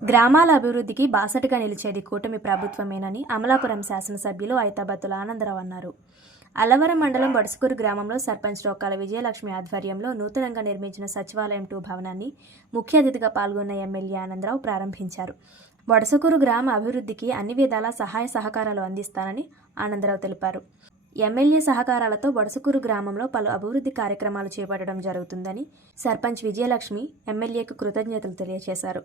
గ్రామాల అభివృద్ధికి బాసటగా నిలిచేది కూటమి ప్రభుత్వమేనని అమలాపురం శాసనసభ్యులు ఐతాబత్తుల ఆనందరావు అన్నారు. అల్లవరం మండలం బడుసుకూరు గ్రామంలో సర్పంచ్ రోకాల విజయలక్ష్మి ఆధ్వర్యంలో నూతనంగా నిర్మించిన సచివాలయం టూ భవనాన్ని ముఖ్య అతిథిగా పాల్గొన్న ఎమ్మెల్యే ఆనందరావు ప్రారంభించారు. వడసకూరు గ్రామ అభివృద్ధికి అన్ని విధాల సహాయ సహకారాలు అందిస్తానని ఆనందరావు తెలిపారు. ఎమ్మెల్యే సహకారాలతో వడసకూరు గ్రామంలో పలు అభివృద్ధి కార్యక్రమాలు చేపట్టడం జరుగుతుందని సర్పంచ్ విజయలక్ష్మి ఎమ్మెల్యేకు కృతజ్ఞతలు తెలియజేశారు.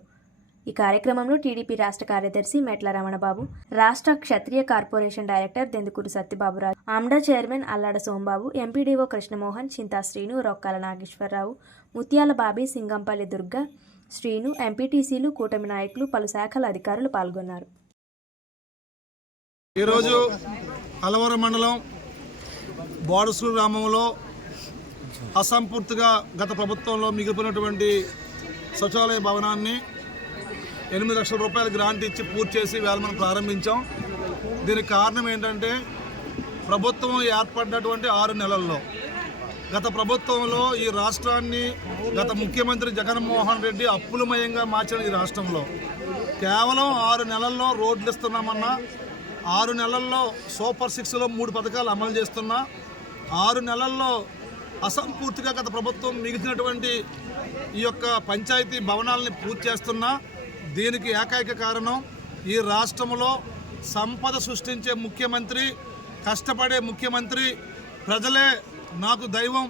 ఈ కార్యక్రమంలో టీడీపీ రాష్ట్ర కార్యదర్శి మెట్ల రమణబాబు రాష్ట్ర Kshatriya corporation director Dendukuru Satyababuraju ఆమ్డా chairman Allada Sombabu MPDO Krishnamohan Chinta Srinu Rokkala Nageswararao Muthyala Bobby Singampalli Durga Srinu ఎంపీటీసీలు కూటమి నాయకులు పలు శాఖల అధికారులు పాల్గొన్నారు. ఈరోజు అలవరం మండలం బోడసూరు గ్రామంలో అసంపూర్తిగా గత ప్రభుత్వంలో మిగిలిపోయినటువంటి శౌచాలయ భవనాన్ని ఎనిమిది లక్షల రూపాయల గ్రాంట్ ఇచ్చి పూర్తి చేసి వేళ మనం ప్రారంభించాం. దీనికి కారణం ఏంటంటే ప్రభుత్వం ఏర్పడినటువంటి ఆరు నెలల్లో గత ప్రభుత్వంలో ఈ రాష్ట్రాన్ని గత ముఖ్యమంత్రి జగన్మోహన్ రెడ్డి అప్పులమయంగా మార్చిన ఈ రాష్ట్రంలో కేవలం ఆరు నెలల్లో రోడ్లు ఇస్తున్నామన్నా ఆరు నెలల్లో సూపర్ సిక్స్లో మూడు పథకాలు అమలు చేస్తున్నా ఆరు నెలల్లో అసంపూర్తిగా గత ప్రభుత్వం మిగిలినటువంటి ఈ యొక్క పంచాయతీ భవనాలని పూర్తి చేస్తున్నా దీనికి ఏకైక కారణం ఈ రాష్ట్రంలో సంపద సృష్టించే ముఖ్యమంత్రి కష్టపడే ముఖ్యమంత్రి ప్రజలే నాకు దైవం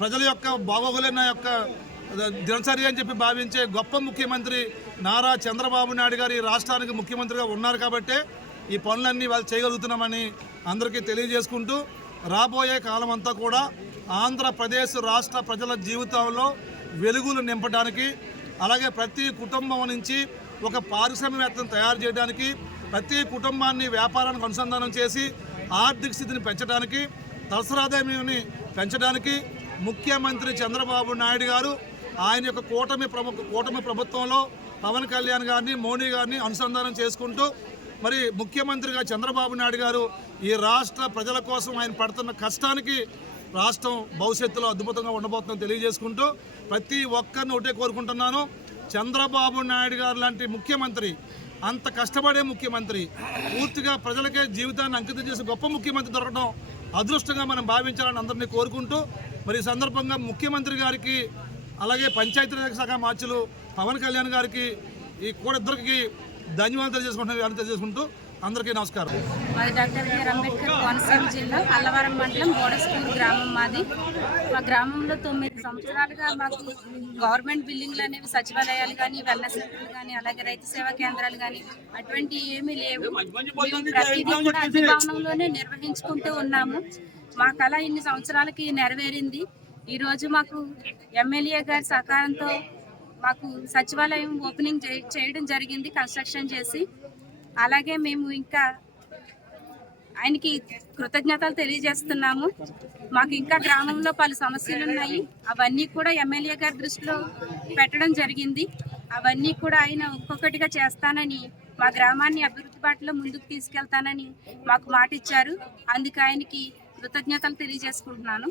ప్రజల యొక్క బాగోగులే నా యొక్క దినచర్య అని చెప్పి భావించే గొప్ప ముఖ్యమంత్రి నారా చంద్రబాబు నాయుడు గారు ఈ రాష్ట్రానికి ముఖ్యమంత్రిగా ఉన్నారు కాబట్టే ఈ పనులన్నీ వాళ్ళు చేయగలుగుతున్నామని అందరికీ తెలియజేసుకుంటూ రాబోయే కాలం అంతా కూడా ఆంధ్రప్రదేశ్ రాష్ట్ర ప్రజల జీవితంలో వెలుగులు నింపడానికి అలాగే ప్రతి కుటుంబం నుంచి ఒక పారిశ్రామికవేత్తను తయారు చేయడానికి ప్రతి కుటుంబాన్ని వ్యాపారానికి అనుసంధానం చేసి ఆర్థిక స్థితిని పెంచడానికి తలసరాదాయాన్ని పెంచడానికి ముఖ్యమంత్రి చంద్రబాబు నాయుడు గారు ఆయన యొక్క కూటమి ప్రముఖ కూటమి ప్రభుత్వంలో పవన్ కళ్యాణ్ గారిని మోడీ గారిని అనుసంధానం చేసుకుంటూ మరి ముఖ్యమంత్రిగా చంద్రబాబు నాయుడు గారు ఈ రాష్ట్ర ప్రజల కోసం ఆయన పడుతున్న కష్టానికి రాష్ట్రం భవిష్యత్తులో అద్భుతంగా ఉండబోతుందని తెలియజేసుకుంటూ ప్రతి ఒక్కరిని ఒకటే కోరుకుంటున్నాను. చంద్రబాబు నాయుడు గారు లాంటి ముఖ్యమంత్రి అంత కష్టపడే ముఖ్యమంత్రి పూర్తిగా ప్రజలకే జీవితాన్ని అంకితం చేసే గొప్ప ముఖ్యమంత్రి దొరకడం అదృష్టంగా మనం భావించాలని అందరినీ కోరుకుంటూ మరి ఈ సందర్భంగా ముఖ్యమంత్రి గారికి అలాగే పంచాయతీరాజ్ శాఖ మార్చులు పవన్ కళ్యాణ్ గారికి ఈ కూడా ఇద్దరికి ధన్యవాదాలు తెలియజేసుకుంటున్నాను తెలియజేసుకుంటూ అందరికీ నమస్కారం. మాది డాక్టర్ బిఆర్ అంబేద్కర్ కోనసీమ జిల్లా అల్లవరం మండలం బోడస్కూరు గ్రామం మాది. మా గ్రామంలో తొమ్మిది సంవత్సరాలుగా మాకు గవర్నమెంట్ బిల్డింగ్లు అనేవి సచివాలయాలు కానీ వెల్నెస్ సెంటర్లు కానీ అలాగే రైతు సేవా కేంద్రాలు కానీ అటువంటి ఏమీ లేవు. మేము ప్రతిదీ కూడా అతి భవనంలోనే నిర్వహించుకుంటూ ఉన్నాము. మా కళ ఇన్ని సంవత్సరాలకి నెరవేరింది. ఈరోజు మాకు ఎమ్మెల్యే గారి సహకారంతో మాకు సచివాలయం ఓపెనింగ్ చేయడం జరిగింది కన్స్ట్రక్షన్ చేసి. అలాగే మేము ఇంకా ఆయనకి కృతజ్ఞతలు తెలియజేస్తున్నాము. మాకు ఇంకా గ్రామంలో పలు సమస్యలు ఉన్నాయి. అవన్నీ కూడా ఎమ్మెల్యే గారి దృష్టిలో పెట్టడం జరిగింది. అవన్నీ కూడా ఆయన ఒక్కొక్కటిగా చేస్తానని మా గ్రామాన్ని అభివృద్ధి బాటలో ముందుకు తీసుకెళ్తానని మాకు మాట ఇచ్చారు అందుకు ఆయనకి కృతజ్ఞతలు తెలియజేసుకుంటున్నాను.